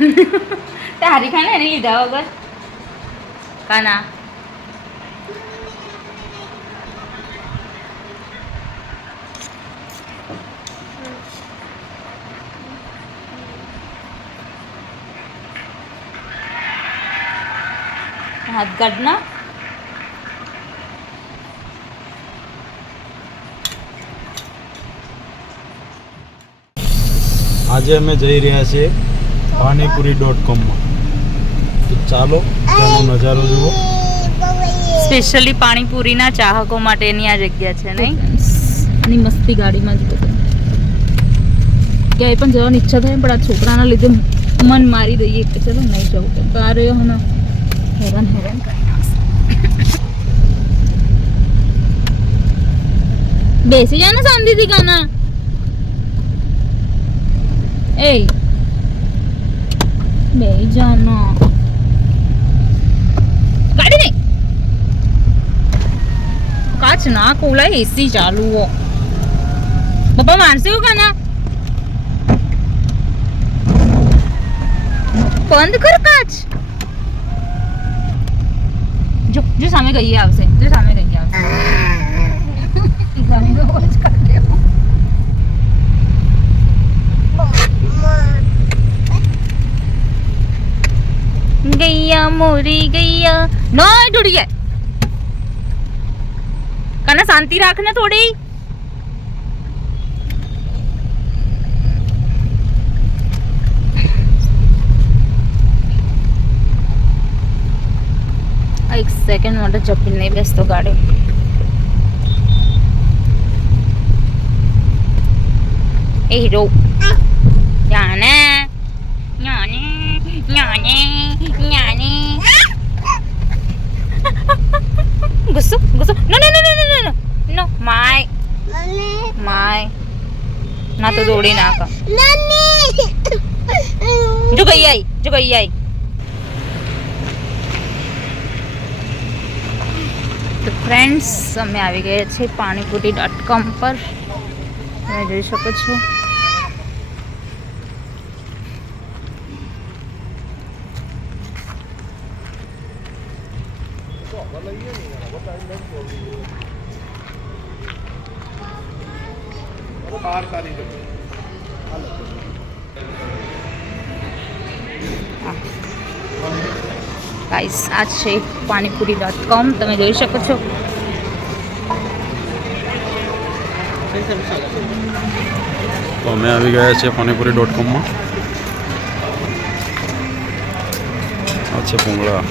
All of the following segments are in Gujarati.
તે હારી ખાને એને લીધા વગર કાના હાથ કાઢના આજે અમે જઈ રહ્યા છીએ પાણીપુરી.com માં તો ચાલો ત્યાંનો નજારો જુઓ સ્પેશિયલી પાણીપુરીના ચાહકો માટેની આ જગ્યા છે નહીં આની મસ્તી ગાડીમાં જ બધું ક્યાંય પણ જવાની ઈચ્છા થાય પણ આ છોકરાના લીધે મન મારી દઈએ કે ચલો નહીં જવું કેમ તો આ રહ્યો હને હેરાન કરી નાખશે બેસી જા ને શાંતિથી કાના એ બે જાનો ગાડી નહીં કાચ ના ખોલાય એસી ચાલુ હો પપ્પા માનસે હો કાના બંધ કર કાચ જો જો સામે ગઈ આવશે જો સામે ગઈ આવશે ગાડી નો અવાજ કાઢ્યો गैया मोरी गैया नो टूट गया कना शांति रखना थोड़ी एक सेकंड માટે જપી નહીં બેસતો ગાડી એ હીરો જાને ન્યાને ન્યાને ન્યાને ગુસ્સો ગુસ્સો નો નો નો નો નો નો નો માય ના તો દોડી નાખ જો ગઈ आई તો ફ્રેન્ડ્સ અમે આવી ગયા છે પાણીપુરી.com પર તમે જોઈ શકો છો ગાઈસ આ છે પાણીપુરી.com તમે જોઈ શકો છો તો અમે આવી ગયા છીએ પાણીપુરી.com માં આ છે ભૂંગળા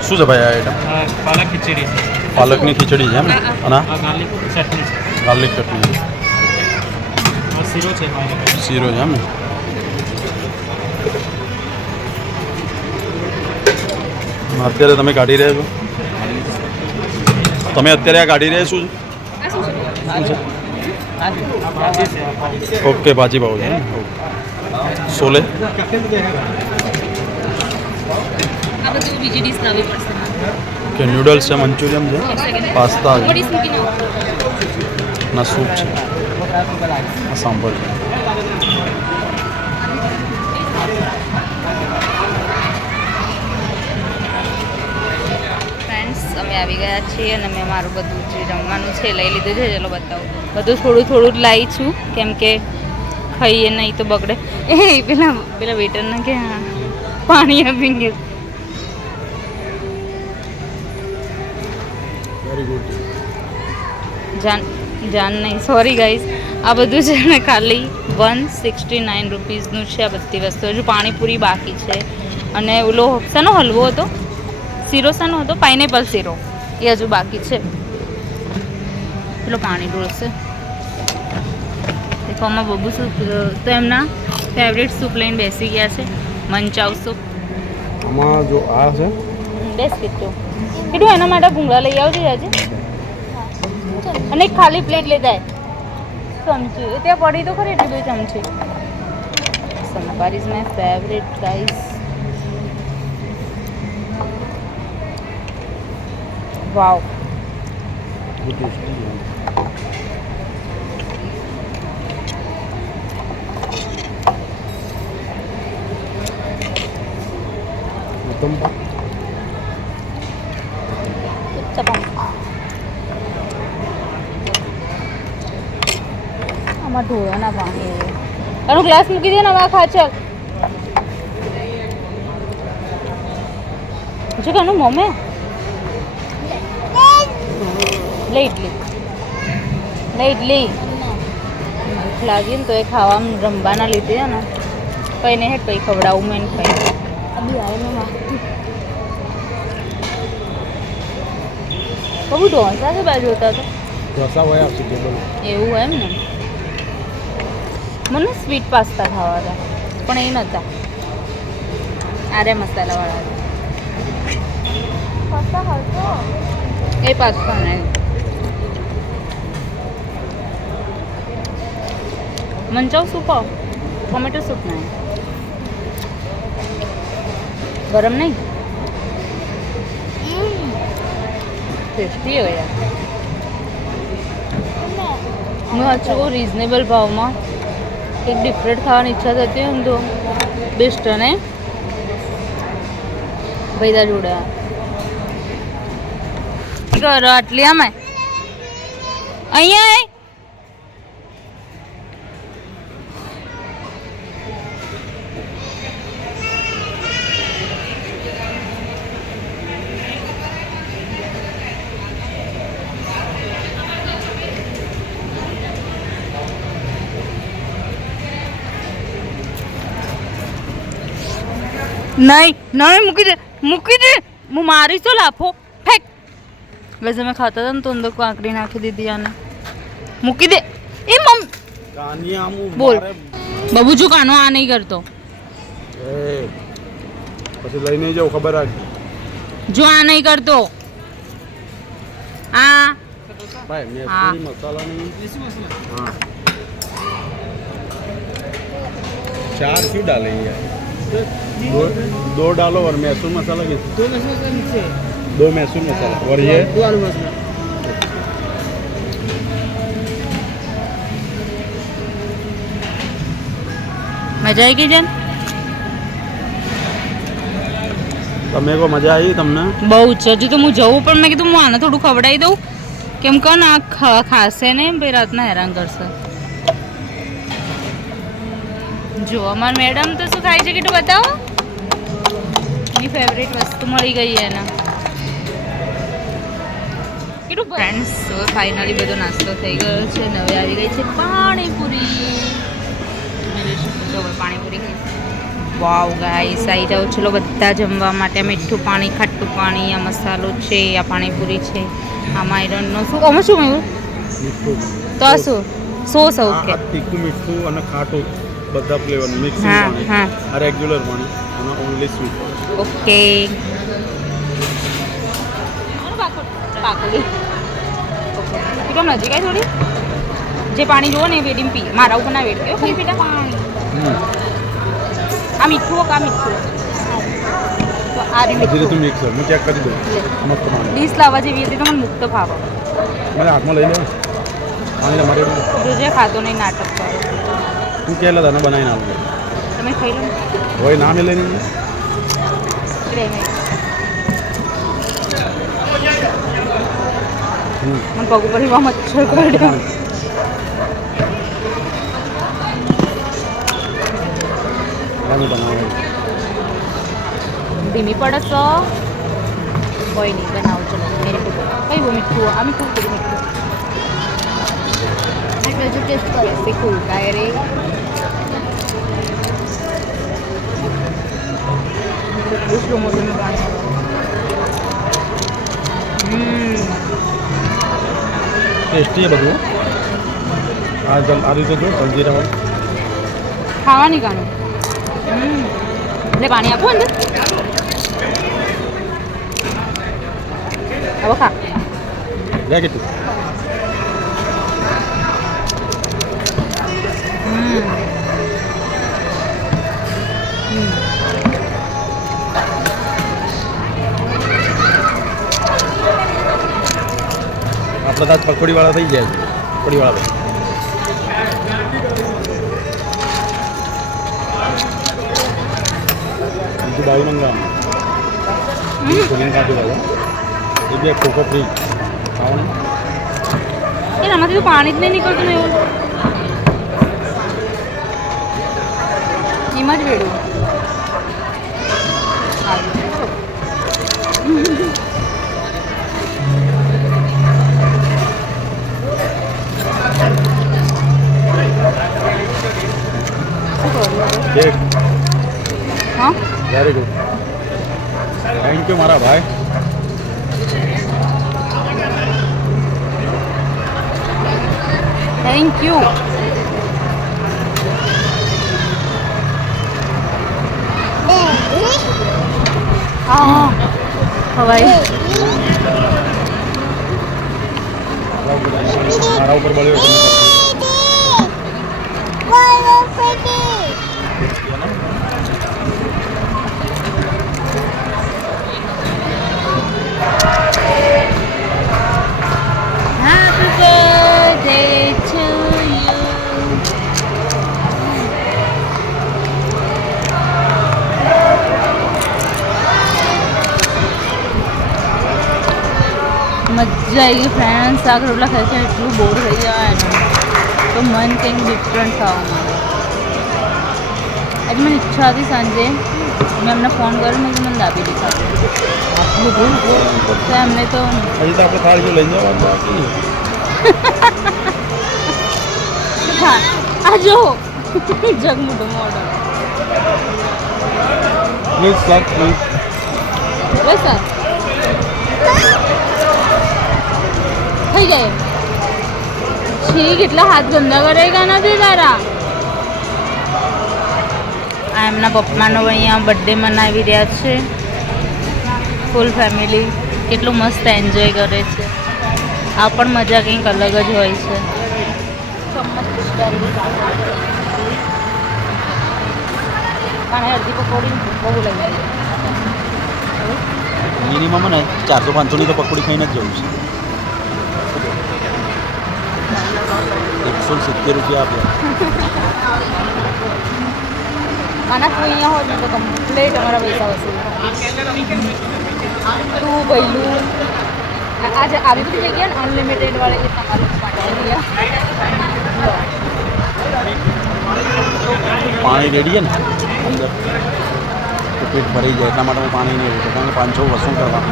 શું છે ભાઈ આ આઈટમ પાલક ખીચડી છે પાલકની ખીચડી છે એમ અને ગાર્લિક ચટણી છે ગાર્લિક ચટણી શીરો છે શીરો છે એમ ને અત્યારે તમે કાઢી રહ્યા છો તમે અત્યારે આ કાઢી રહ્યા શું છે ઓકે ભાજી પાવ છે સોલે કે નૂડલ્સ છે મંચુરિયન છે પાસ્તા છે ના સૂપ છે સાંભર છે ફ્રેન્ડ્સ અમે આવી ગયા છીએ અને મેં મારું બધું જે જમવાનું છે લઈ લીધું છે ચલો બતાવું બધું થોડું થોડું જ લાવી છું કેમ કે ખાઈએ નહીં તો બગડે એ પેલા વેટરને કે પાણી આપી ગયા જાન નહીં સોરી ગાઈઝ આ બધું છે ને ખાલી 169 રૂપીસનું છે આ બધી વસ્તુ હજુ પાણીપુરી બાકી છે અને ઓલો શાનો હલવો હતો શીરો શાનો હતો પાઇનેપલ શીરો એ હજુ બાકી છે પેલો પાણી ઢોળશે દેખોમાં બબુ સૂપ તો એમના ફેવરેટ સૂપ લઈને બેસી ગયા છે મંચાવ સૂપ આમાં જો આ છે બેસ કીધું કીધું એના માટે ભૂંગળા લઈ આવજે આજે અને એક ખાલી પ્લેટ લેતા આય. ચમચી એ ત્યાં પડી તો ખરી એટલી બધી ચમચી. સંભાર ઇઝ માય ફેવરેટ ગાઈસ. વાવ. બહુ ટેસ્ટી છે. ઉત્તમ. આમાં ઢોળાના પાણી તારું ગ્લાસ મૂકી દે ને આમાં ખા ચાલ જો કાનું મમ્મે લે ઇડલી ભૂખ લાગી ને તો એ ખાવામાં રમવાના લીધે ને કઈ નહીં હેઠ કઈ ખવડાવું મેં કઈ બહુ ઢોસા છે બાજુ હતા તો ઢોસા હોય આવશે ટેબલ. એવું હોય એમ ને મને સ્વીટ પાસ્તા ખાવા હતા પણ એ નહોતા આરે મસાલાવાળા પાસ્તા ખાશો એ પાસ્તા નહીં મંચાવ સૂપ ટોમેટો સૂપ નહીં ગરમ નહીં ટેસ્ટી હોય યાર હું આછું રિઝનેબલ ભાવમાં કંઈક ડિફરન્ટ ખાવાની ઈચ્છા થતી હોય ને તો બેસ્ટ ને ભૈદા જોડે કરો આટલી અમે અહીંયા નહીં મૂકી દે હું મારી તો લાફો ફેંક વૈસે મેં ખાતા હતા ને તો અંદર કાંકરી નાખી દીધી આને મૂકી દે એ મમ બોલ બબુ જો કાનો આ નહીં કરતો પછી લઈને જાવ ખબર રાખ જો આ નહીં કરતો આ ભાઈ મેં हाँ। मसाला नहीं हाँ 4 क्यों डाले यार दो डालो और मैसूर मसाला कैसे 2 मैसूर मसाला और ये 2 आलू मसाला મજા આવી ગઈ જન તમે કો મજા આવી તમને બહુ જ હજુ તો હું જવું પણ મેં કીધું હું આને થોડું ખવડાવી દઉં કેમ કે ના ખાશે ને ભાઈ રાતના હેરાન કરશે જો અમાર મેડમ તો શું ખાય છે કીધું બતાવો એની ફેવરેટ વસ્તુ મળી ગઈ એને કીધું ફ્રેન્ડ્સ ફાઇનલી બધો નાસ્તો થઈ ગયો છે ને હવે આવી ગઈ છે પાણીપુરી પાણીપુરી વાવ ગાઈસ આવી જાઓ ચલો બધા જમવા માટે મીઠું પાણી ખાટું પાણી આ મસાલો છે આ પાણીપુરી છે આમાં આયરનનો શું આમાં શું આવ્યું મીઠું તો આ શું સોસ ઓકે તીખું મીઠું અને ખાટું બધા ફ્લેવર મિક્સ હા હા આ રેગ્યુલર પાણી અને ઓન્લી સ્વીટ ઓકે પાકડી કેમ નજીક આવી થોડી જે પાણી જુઓ ને એ વેડીને પી મારા ઉપર ના વેડ કેવું ખાલી પીટા પાણી આ મીઠું આ મીઠું તો આ હજી મીઠું તું મિક્સ હું ચેક કરી દઉં મસ્ત પાણી ડીશ લાવવા જેવી હતી તો મને મુક્ત ભાવ મને હાથમાં લઈ લે પાણી તમારે જોજે ખાતો નહીં નાટક કરો તું કેલા તને બનાવીને આવું તમે ખાઈ લો હોય ના મિલે નહીં મને પગ ઉપર એવા મચ્છર કરડ્યા ધીમી પડે તો કોઈ નહીં બનાવો ચલો મેરી પુત્ર કઈ બહુ મીઠું આ મીઠું થોડું મીઠું એટલે જો ટેસ્ટ કરે શીખવું કાય રે સ્લો મોશન ટેસ્ટી છે બધું આ રીતે જો જલજીરા ખાવાની ગાણું એટલે પાણી આપો અંદર હવે ખા લે કેટલું આપણે ત્યાં પકોડીવાળા થઈ જાય છે પકોડીવાળા બીજું બાવી મંગાવાનું કોલિંગ કાઢી રહ્યા એ બી કોકો ફ્રી ખાવાનું આમાંથી તો પાણી જ નહીં નીકળતું ને એવું એમાં જ વેડું કેક હા વેરી ગુડ થેન્ક યુ મારા ભાઈ થેન્ક યુ હા હવાઈ મારા ઉપર બળ્યો Happy birthday to you. મજા આવી ગઈ ફ્રેન્ડ શાક રોટલા ખાય છે એટલું બોર થઈ જાય તો મન કંઈક ડિફરન્ટ ખાવામાં આજે મને ઈચ્છા હતી સાંજે મેં એમને ફોન કર્યો મેં મને દાબી દીધા તો એમને તો હજી તો આપણે થાળી જો લઈ જવાનું બાકી હા આ જો જગમુટો મોડો please sir please bus sir થઈ જાય છી કેટલા હાથ ગંદા કરેગા નથી તારા આ એમના પપ્પાનો અહીંયા બર્થડે મનાવી રહ્યા છે ફૂલ ફેમિલી કેટલું મસ્ત એન્જોય કરે છે આ પણ મજા કંઈક અલગ જ હોય છે અડધી પકોડી બહુ લઈ મિનિમમ ને 400-500 ની તો પકોડી ખાઈને જ જવું છે 170 રૂપિયા આપ્યા આના તું અહીંયા હોત ને તો કમ્પ્લેટ અમારા પૈસા વસૂલ તું પહેલું આજે આવી બધી જગ્યા ને અનલિમિટેડ વાળે એ તમારું માટે પાણી રેડી છે ને અંદર તો પેટ ભરી જાય એટલા માટે હું પાણી નહીં લેતો કારણ કે 500 વસૂલ કરવા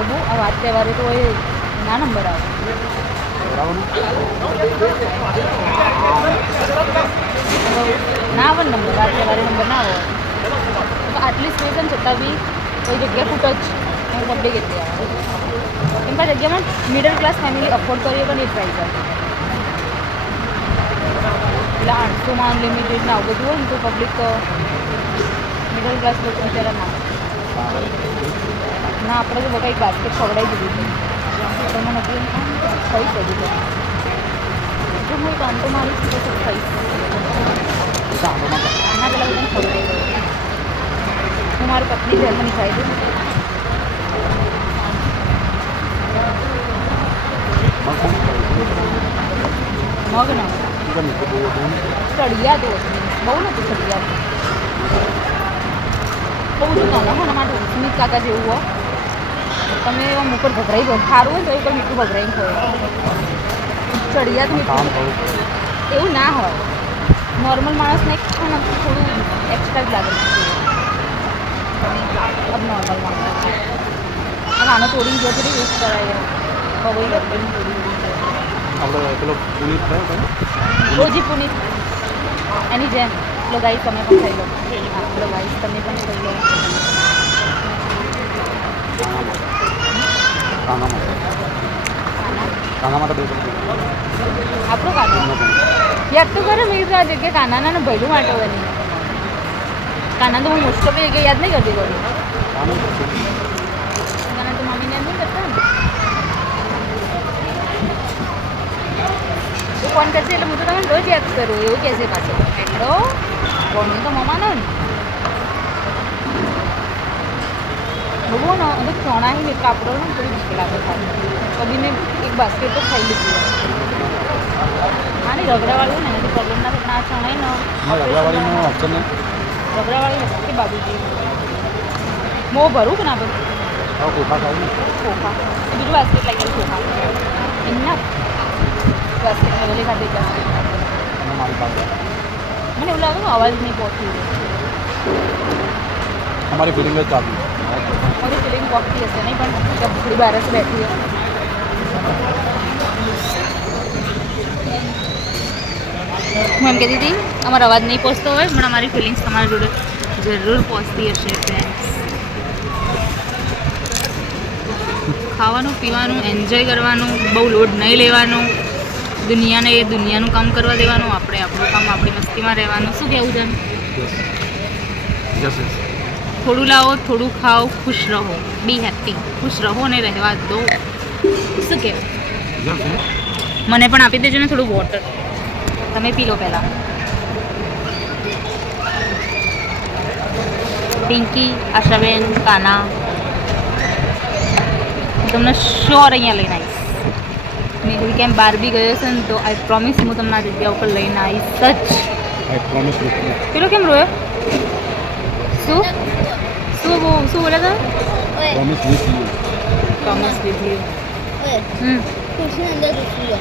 બબુ આ વાત તહેવારે તો એ ના નંબર આવે ના આવે નંબર વાત તહેવારે નંબર ના આવે તો આટલી સ્પેસ ને છતાં બી કોઈ જગ્યા ફૂટ જ હું પબ્લિક એટલી આવે એમ પણ જગ્યામાં મિડલ ક્લાસ ફેમિલી અફોર્ડ કરીએ પણ એ પ્રાઇસ આવે એટલે 800માં અનલિમિટેડ ને આવું બધું હોય ને તો પબ્લિક મિડલ ક્લાસ લોકો બિચારા ના ના આપણે તો બધા એક બાસ્કેટ ખવડાવી દીધું છે તમે નથી ખાઈ શકું જો હું એક આંટો મારીશ તો ખાઈશ આના પહેલાં બધાને ખવડાવી દઉં હું મારી પત્ની જર્મની ખાઈ દઉં મગ ના ચડિયા તો બહુ નથી ચડિયા બહુ જ નાના હોય માટે સ્મિત કાકા જેવું હોય તમે આમ ઉપર ભભરાઈ દો સારું હોય તો એ પણ મીઠું ભભરાઈને ખોય ચડિયા તો મીઠું એવું ના હોય નોર્મલ માણસને થોડું એક્સ્ટ્રા જ લાગે अब नॉर्मल मांगना है आना थोड़ी जो थोड़ी वेस्ट कराए कवई करते हैं थोड़ी આપણે પેલો પુનીત થયો રોજી પુનીત એની જેમ લો ગાઈસ તમે પણ ખાઈ લો હા લો ગાઈસ તમે પણ ખાઈ લો કાના માટે બે આપણો કાઢો યાદ તો કરો મેં આ જગ્યા કાનાના ને ભૈલું માટે બની કાના તો હું મોસ્ટ ઓફ જગ્યા યાદ નહીં કરતી કરું કાના તો મમ્મીને યાદ નહીં કરતા ને તું ફોન કરશે એટલે હું તો તમને રોજ યાદ કરું એવું કહેશે પાછો એટલો ફોન તો મમ્માનો ને બહુ ને એટલે ચણા ही એટલે આપણો ને થોડી બીક લાગે ખાલી કદીને એક બાસ્કેટ તો ખાઈ લીધી હા ને રગડાવાળું ને એનાથી પ્રોબ્લેમ ના થાય ના ચણાય ને રગડાવાળીનો ઓપ્શન ને રગડાવાળી હશે બાબુજી મો ભરું કે ના ભરું હા કોફા ખાવું ખોખા બીજું બાસ્કેટ લાગી ગયું ખોખા એમના બાસ્કેટ મેળવી ખાધી બાસ્કેટ અને મારી પાસે મને એવું લાગે અવાજ નહીં પહોંચી हमारी फीलिंग में चालू મારી ફિલિંગ પહોંચતી હશે નહીં પણ થોડી બહાર જ બેઠી હોય હું એમ કહેતી હતી અમારો અવાજ નહીં પહોંચતો હોય પણ અમારી ફિલિંગ્સ તમારી જોડે જરૂર પહોંચતી હશે ફ્રેન્ડ્સ ખાવાનું પીવાનું એન્જોય કરવાનું બહુ લોડ નહીં લેવાનું દુનિયાને એ દુનિયાનું કામ કરવા દેવાનું આપણે આપણું કામ આપણી મસ્તીમાં રહેવાનું શું કહેવું છે यस થોડું લાવો થોડું ખાઓ ખુશ રહો બી હેપી ખુશ રહો અને રહેવા દો શું કહેવું મને પણ આપી દેજો ને થોડું વોટર તમે પી લો પહેલાં પિંકી આશાબેન કાના હું તમને શ્યોર અહીંયા લઈને આવીશ મેં કોઈ ક્યાંય બહાર બી ગયો છે ને તો આઈ પ્રોમિસ હું તમને આ જગ્યા ઉપર લઈને આવીશ જ आई प्रॉमिस પેલો કેમ રોયો શું શું બોલ્યા તમે promise with you promise with you ખુરશી અંદર ઘૂસી ગયો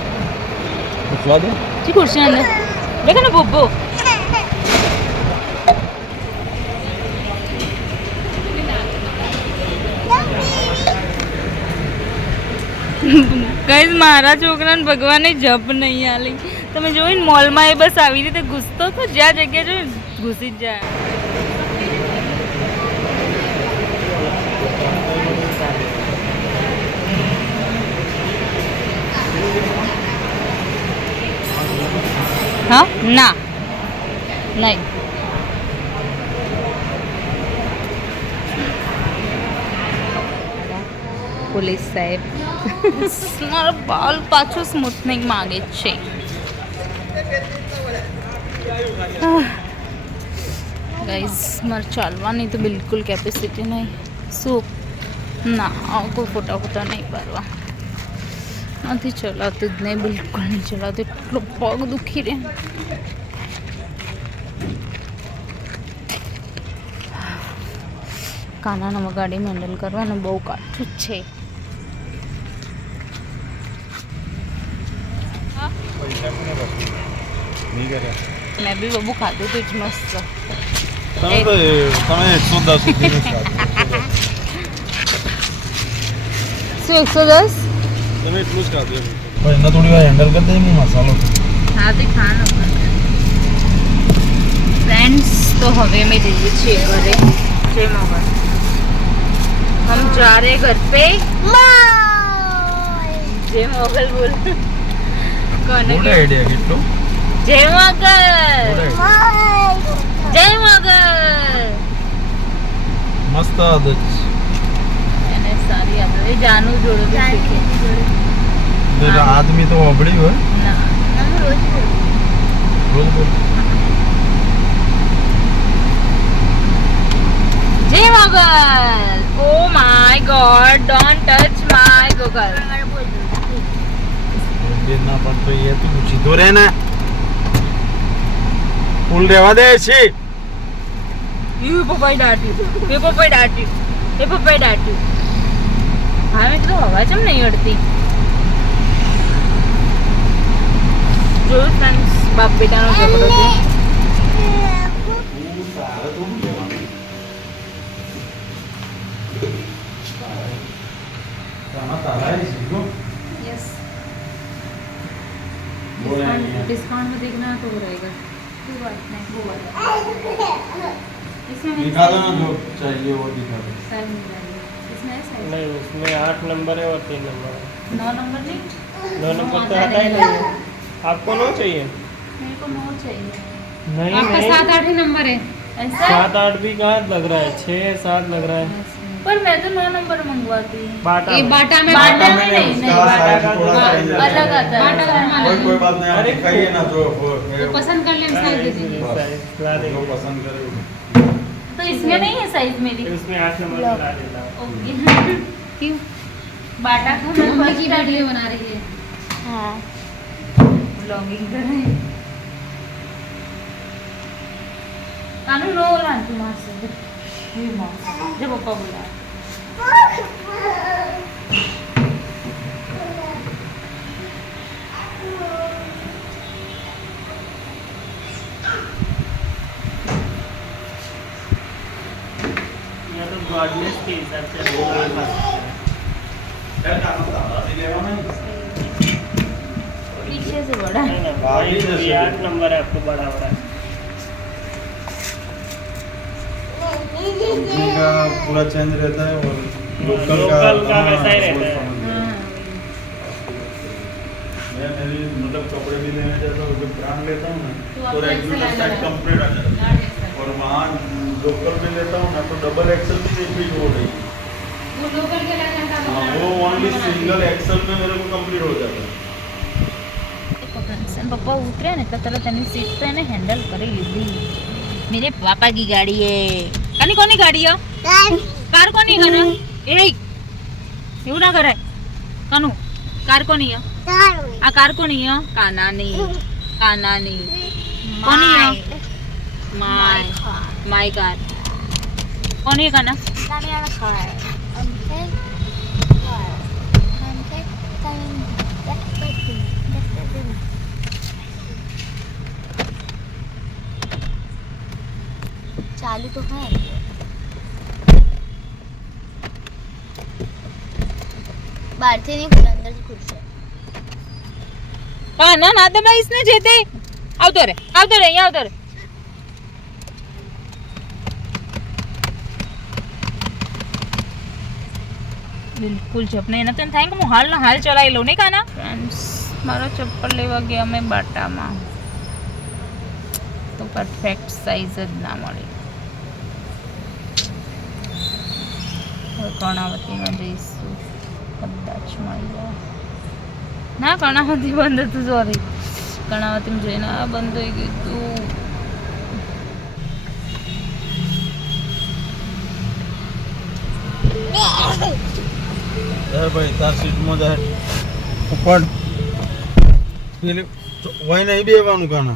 पूछवा दो જી ખુરશી અંદર દેખો ને બુબ્બુ ગાઈઝ મારા છોકરાને ભગવાને જપ નહીં આલી તમે જોઈને મોલમાં એ બસ આવી રીતે ઘૂસતો તો જ્યાં જગ્યા જોઈને ઘૂસી જ જાય હા ના નહીં પોલીસ સાહેબ મારો બાલ પાછું સ્મૂથનિંગ માંગે છે ગાઈઝ મારે ચાલવાની તો બિલકુલ કેપેસિટી નહીં શું ના કોઈ ફોટા નહીં પાડવા નથી ચલાવતું જ નહીં બિલકુલ નહીં ચલાવતું એટલો પગ દુખી રહે કાનાના ગાડી હેન્ડલ કરવાનું બહુ કાઠું જ છે नहीं कर મેં બી બબુ ખાધું હતું જ મસ્ત તમે 110 રૂપિયા શું 110 તમે એટલું જ ખાધું પણ એના થોડી વાર હેન્ડલ કરી દઈએ મસાલો हाँ तो खाना फ्रेंड्स तो हमें में जइए छे घरे जय मोगल हम जा रहे घर पे जय मोगल बोल कौन गुड आइडिया किट्टू जय मोगल जय मोगल मस्त आदत मैंने सारी आदत जानू जोड़ो भी सीखे तेरा आदमी तो अबड़ी हो ना रोज बोल जय Mogal oh my god don't touch my Google देना पड़ता है तू सीधो रहना फूल रेवा दे छी ये पप्पा डांटी हाँ मैं तो हवा चम नहीं अड़ती जो फ्रेंड्स बाप बेटा नो झगड़ो छे यस डिस्काउंट में देखना तो वो रहेगा कोई बात नहीं वो वाला इसमें दिखा दो ना जो चाहिए वो दिखा दो साइज मिल जाएगी इसमें है साइज नहीं उसमें 8 नंबर है और 3 नंबर है 9 नंबर नहीं 9 नंबर तो हटा ही नहीं है आपको नो चाहिए मेरे को 9 चाहिए। नहीं आपका नहीं 7-8 ही नंबर है। ऐसा है? 7-8 भी कहाँ लग रहा है, 6-7 लग रहा है। पर मैं तो 9 नंबर मंगवाती हूँ। बाटा ये में। बाटा में बाटा में मैंने नहीं, उसका नहीं, साइज बाटा थोड़ा का चेंज अलग आता है। बाटा का कोई कोई बात नहीं, आप अरे दिखाइए ना जो तो पसंद कर ले, हम साइज दे देंगे। साइज ला जो देंगे। पसंद करे। तो इसमें नहीं है साइज मेरी। इसमें 8 नंबर ला देता हूँ। ओके। क्यों? बाटा का मैं मम्मी की first time- वीडियो बना रही है। हाँ, ब्लॉगिंग कर रहे हैं। कानू रो रहा है तुम्हारे से। ये माँ जब पापा बोला। या तो ब्रॉडनेस के हिसाब से बोला था। पीछे से बड़ा है। नहीं ना, वही तो ये 8 नंबर है आपको बड़ा हो रहा है। कंपनी का पूरा चेंज रहता है और लोकल का वैसा ही रहता है। हाँ, मैं मेरी मतलब कपड़े भी लेने जाता हूँ, जब ब्रांड लेता हूँ ना तो तो आपको रेगुलर XL साइज आता है। कंप्लीट आ जाता है। और वहाँ लोकल में लेता हूँ ना तो डबल एक्सल भी एक पीस हो रही है। वो लोकल के लिए घंटा हाँ, वो ओनली सिंगल एक्सल में मेरे को कंप्लीट हो जाता है। પપ્પા ઉતરે ને એટલે તરત એની સીટ તો એને હેન્ડલ કરી લીધી. मेरे पापा की गाड़ी है. કાની કોની ગાડી है? કાર કોની કરે? એય એવું ના કરે. કાનુ કાર કોની है? આ કાર કોની है? કાનાની. કાનાની. કોની है? માય. My car. કોની है કાના? चालू तो है बाहर से नहीं खुला अंदर से खुल है કાના ના દબાઈ इसने जेते. આવતો રે અહીંયા આવતો રે. બિલકુલ ચપને એને તો એમ થાય કે હું હાલના હાલ ચલાવી લઉં નહીં કાના. ફ્રેન્ડ્સ મારા ચપ્પલ લેવા ગયા અમે બાટામાં તો પરફેક્ટ સાઈઝ જ ના મળી. હવે કર્ણાવતીમાં જઈશું કદાચ મળી જાય. ના કર્ણાવતી બંધ હતું, સોરી. કર્ણાવતીમાં જઈને આ બંધ થઈ ગયું હતું. भाई तार सीट में जाए ऊपर वही नहीं बेવાનું કાના